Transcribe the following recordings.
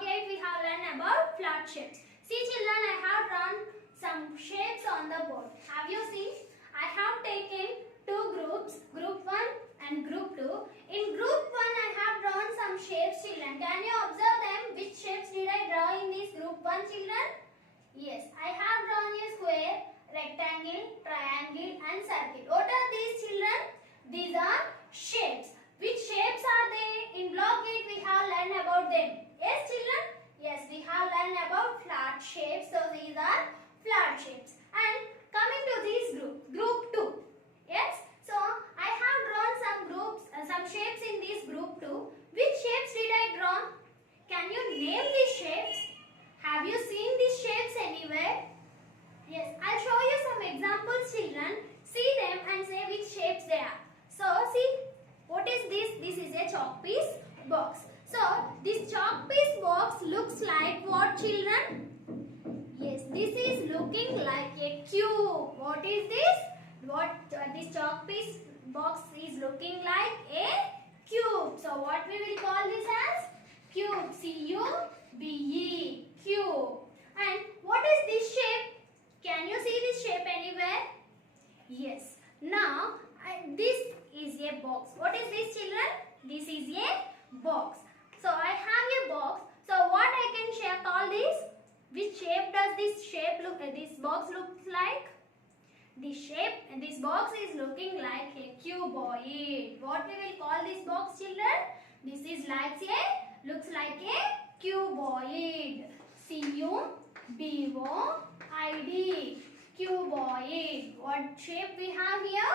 block 8 we have learned about flat shapes. See children, I have drawn some shapes on the board. Have you seen? I have taken two groups, group 1 and group 2. In group 1 I have drawn some shapes children. Can you observe them? Which shapes did I draw in this group 1 children? Yes, I have drawn a square, rectangle, triangle and circle. What are these children? These are shapes. Which shapes are they? In block 8 we have learned about them. Yes children? Yes, we have learned about flat shapes. So these are flat shapes. And coming to this group 2. Yes? So I have drawn some shapes in this group 2. Which shapes did I draw? Can you name these shapes? Have you seen these shapes anywhere? Yes, I'll show you some examples children. See them and say which shapes they are. So see, what is this? This is a chalk piece box. So this chalk piece box looks like what children? Yes, this is looking like a cube. What is this? This chalk piece box is looking like a cube. So what we will call this as? Cube. C-U-B-E. Cube. And what is this shape? Can you see this shape anywhere? Yes. Now this is a box. What is this children? This is a box. So I have a box. So what I can call this? Which shape does this box look like? This box is looking like a cuboid. What we will call this box children? This is looks like a cuboid. C-U-B-O-I-D. Cuboid. What shape we have here?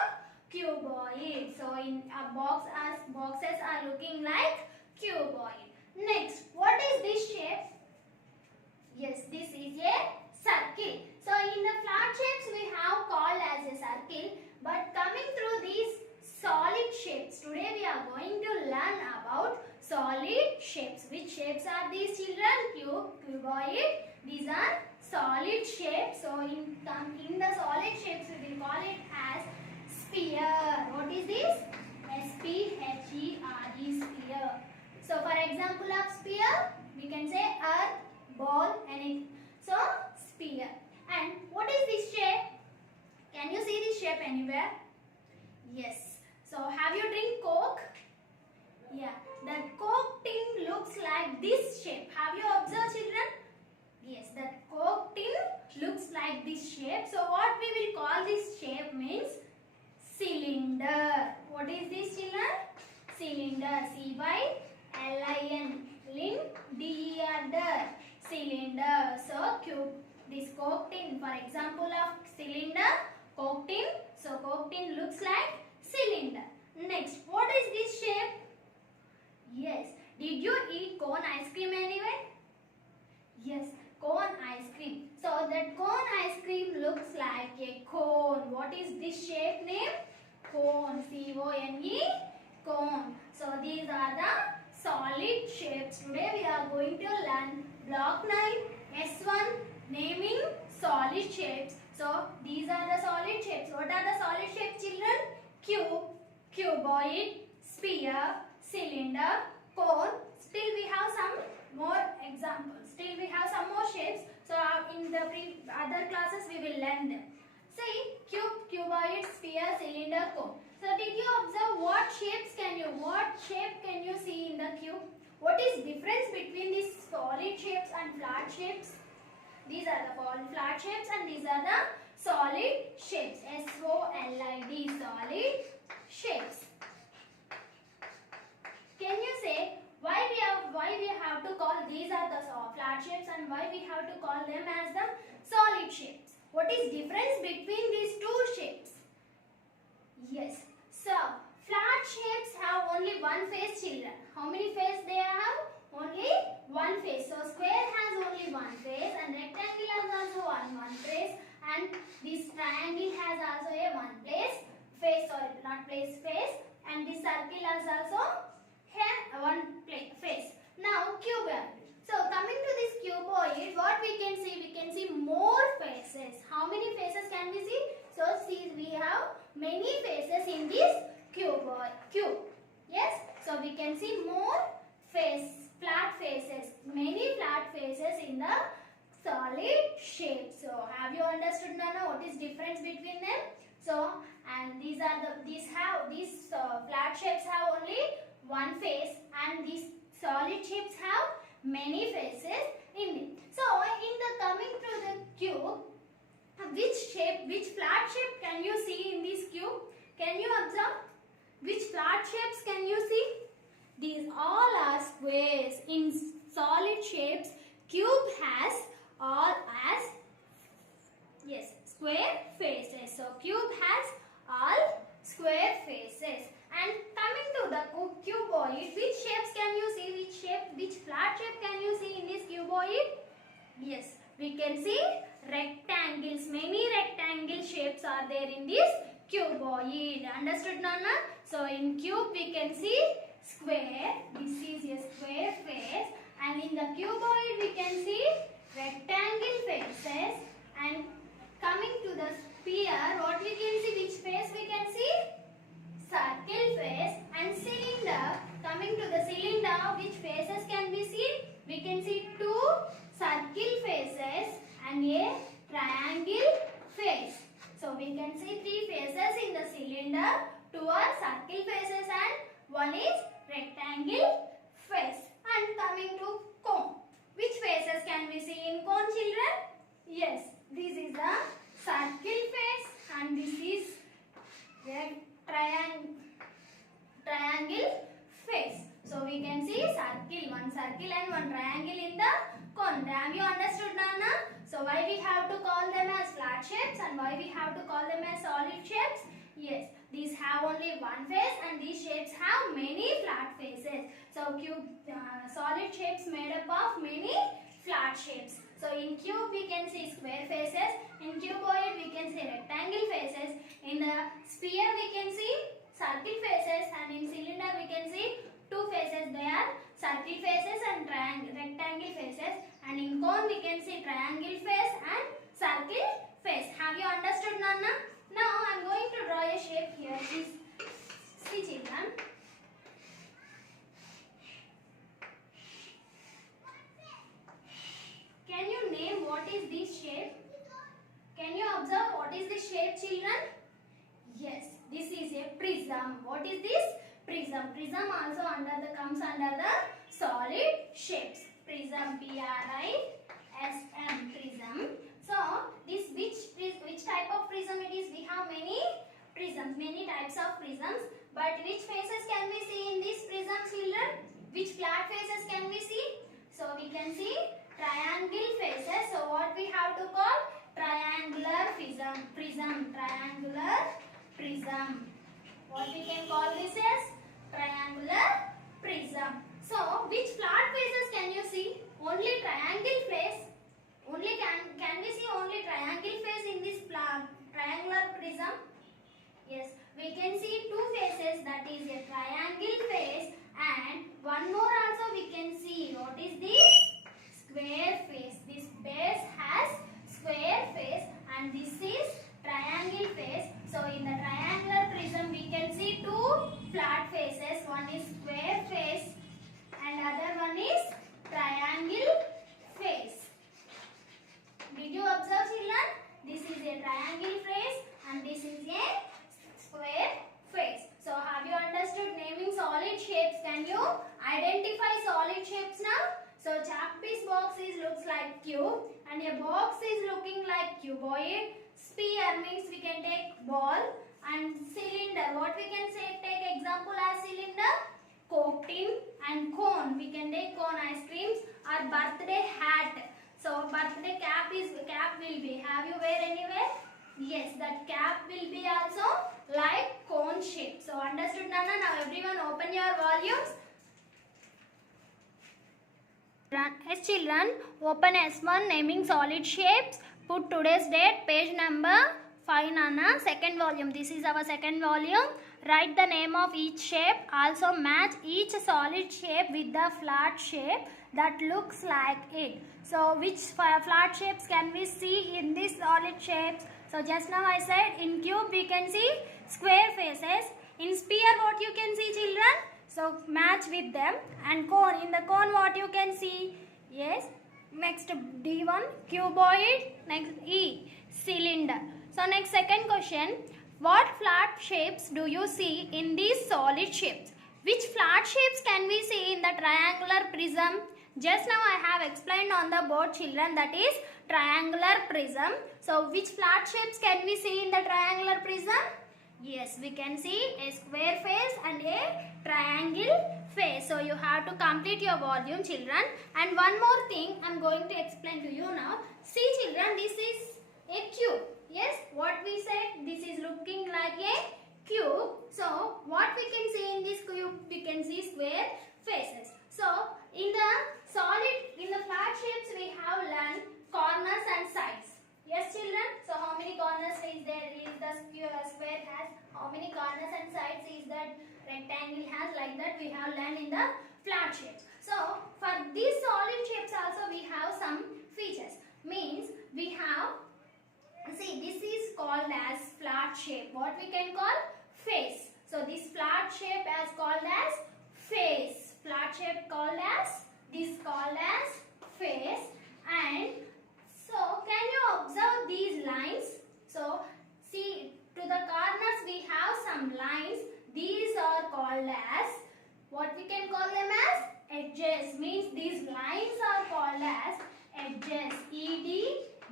Cuboid. So in a boxes are looking like cuboid. Next, what is this shape? Yes, this is a circle. So in the flat shapes we have called as a circle, but coming through these solid shapes, today we are going to learn about solid shapes. Which shapes are these children? Cuboid. These are solid shapes. So in the solid shapes we will call it as sphere. What is this? S-P-H-E-R-E, sphere. So for example of sphere, we can say earth, ball, anything. So sphere. And what is this shape? Can you see this shape anywhere? Yes. So have you drink Coke? Yeah. The Coke tin looks like this shape. Have you observed children? Yes. The Coke tin looks like this shape. So what we will call this shape means cylinder. What is this children? Cylinder. C-Y-L-I-N. Lin. D-E-R. Cylinder. So this Coke tin, for example of cylinder, Coke tin. So Coke tin looks like cylinder. Next, what is this shape? Yes. Did you eat cone ice cream anywhere? Yes, cone ice cream. So that cone ice cream looks like a cone. What is this shape name? Cone. C-O-N-E. Cone. So these are the solid shapes. Today we are going to learn block 9 S1 naming solid shapes. So these are the solid shapes. What are the solid shapes children? Cube, cuboid, sphere, cylinder, cone. Still we have some more examples. Still we have some more shapes. So in the other classes we will learn them. See, cube, cuboid, sphere, cylinder, cone. So did you observe what shape can you see in the cube? What is difference between these solid shapes and flat shapes? These are the flat shapes and these are the solid shapes. S-O-L-I-D, solid shapes. Can you say why we have to call these are the flat shapes and why we have to call them as the solid shapes? What is difference between these two shapes? Yes. So flat shapes have only one face children. How many face they have? Only one face. So square has only one face and rectangle has also one face and this triangle has also a one face and this circle has also one face. Now cuboid. So coming to this cuboid, what we can see more faces. How many faces can we see? So see, we have many faces in this cube. Yes. So we can see more face flat faces. Many flat faces in the solid shape. So have you understood now what is difference between them? So and these flat shapes have only one face, and these solid shapes have many faces in it. So in the coming to the cube, which flat shape can you see in this cube? Can you observe? Which flat shapes can you see? These all are squares. In solid shapes, cube has all as square faces. So cube has all square faces. And coming to the cuboid, which shapes can you see? Which flat shape can you see in this cuboid? Yes, we can see rectangles. Many rectangle shapes are there in this cuboid. Understood, Nana? So in cube we can see square. This is a square face. And in the cuboid we can see rectangle faces. And coming to the sphere, what we can see? Which face we can see? Circle face. And cylinder. Coming to the cylinder, which faces can we see? We can see two circle faces and a triangle face. So we can see three faces in the cylinder. Two are circle faces and one is rectangle face. And coming to cone, which faces can we see in cone, children? Yes, this is the circle face and this is triangle face. So we can see one circle and one triangle in the cone. Have you understood, Nana? So why we have to call them as flat shapes and why we have to call them as solid shapes? Yes, these have only one face and these shapes have many flat faces. So solid shapes made up of many flat shapes. So in cube we can see square faces, in cuboid we can see rectangle faces, in the sphere we can see circle faces, and in cylinder we can see two faces. They are circle faces and rectangle faces, and in cone we can see triangle face and circle face. Have you understood, Nana? Now I am going to draw a shape here. Please see, children. Can you name what is this shape? Can you observe what is this shape, children? Yes, this is a prism. What is this? Prism. Prism also comes under the solid shapes. Prism, P-R-I-S-M, prism. So this which type of prism it is? We have many prisms, many types of prisms. But which faces can we see in this prism, children? Which flat faces can we see? So we can see triangle faces. So what we have to call? Triangular prism. Triangular prism. What we can call this as? Triangular prism. So which flat faces can you see? Only triangle face. Only can we see only triangle face in this triangular prism? Yes, we can see two faces, that is a triangle face, and one more also we can see. What is this? Square face. This base has square face and this is triangle face. So in the triangular prism we can see two flat faces. One is square face and other one is triangle face. Did you observe, children? This is a triangle face and this is a square face. So have you understood naming solid shapes? Can you identify solid shapes now? So chalk piece box looks like cube and a box is looking like cuboid. Sphere means we can take ball, and cylinder, what we can say, take example as cylinder, Coke tin, and cone, we can take cone ice creams, or birthday hat. So birthday cap will be, have you wear anywhere? Yes, that cap will be also like cone shape. So understood, Nana? Now everyone open your volumes. Yes, children, open S1 naming solid shapes. Put today's date, page number 5, Nana. Second volume. This is our second volume. Write the name of each shape. Also match each solid shape with the flat shape that looks like it. So which flat shapes can we see in these solid shapes? So just now I said in cube we can see square faces. In sphere what you can see, children? So match with them. And cone, in the cone what you can see? Yes. Next D1 cuboid. Next E cylinder. So next second question. What flat shapes do you see in these solid shapes? Which flat shapes can we see in the triangular prism? Just now I have explained on the board, children, that is triangular prism. So which flat shapes can we see in the triangular prism? Yes, we can see a square face and a triangle face. So you have to complete your volume, children. And one more thing I am going to explain to you now. See, children, this is a cube. Yes, what we said, this is looking like a cube. So what we can see in this cube? We can see square faces. So in the solid, in the flat shapes, we have learned corners and sides. Yes, children. So how many corners is there? Is the square has? How many corners and sides is that rectangle has? Like that we have learned in the flat shapes. So for these solid shapes also we have some features. Means we have, see, this is called as flat shape. What we can call? Face. So this flat shape is called as face. Flat shape called as, this called as face. And so can you observe these lines? So see, to the corners we have some lines. These are called as, what we can call them as? Edges. Means these lines are called as edges. E-D-G-E-S.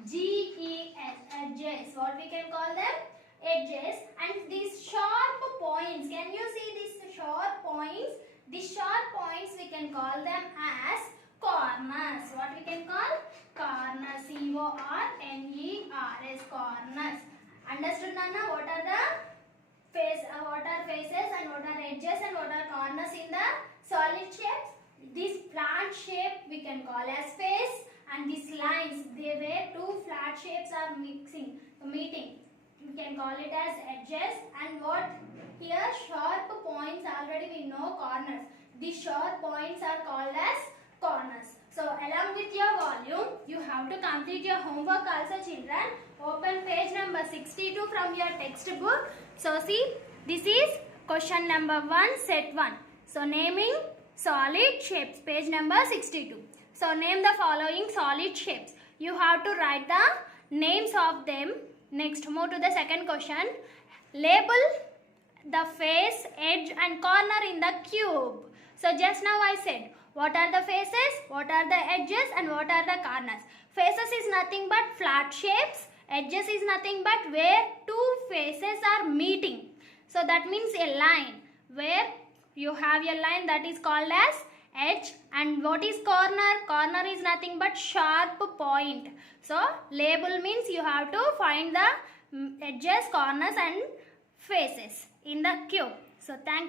Edges. What we can call them? Edges. And these sharp points, can you see these sharp points? These sharp points we can call them as corners. What we can call? Corners. C-O-R-N-E-R-S. Corners. Understood, Nana? What are the what are faces and what are edges and what are corners in the solid shapes? This flat shape we can call as face, and these lines, they were two flat shapes are meeting. We can call it as edges. And what here? Sharp points, already we know corners. These sharp points are called as corners. So along with your volume, you have to complete your homework also, children. Open page number 62 from your textbook. So see, this is question number 1, set 1. So naming solid shapes, page number 62. So name the following solid shapes. You have to write the names of them. Next, move to the second question. Label the face, edge and corner in the cube. So just now I said, what are the faces, what are the edges and what are the corners. Faces is nothing but flat shapes. Edges is nothing but where two faces are meeting. So that means a line. Where you have a line, that is called as edge. And what is corner? Corner is nothing but sharp point. So label means you have to find the edges, corners and faces in the cube. So thank you.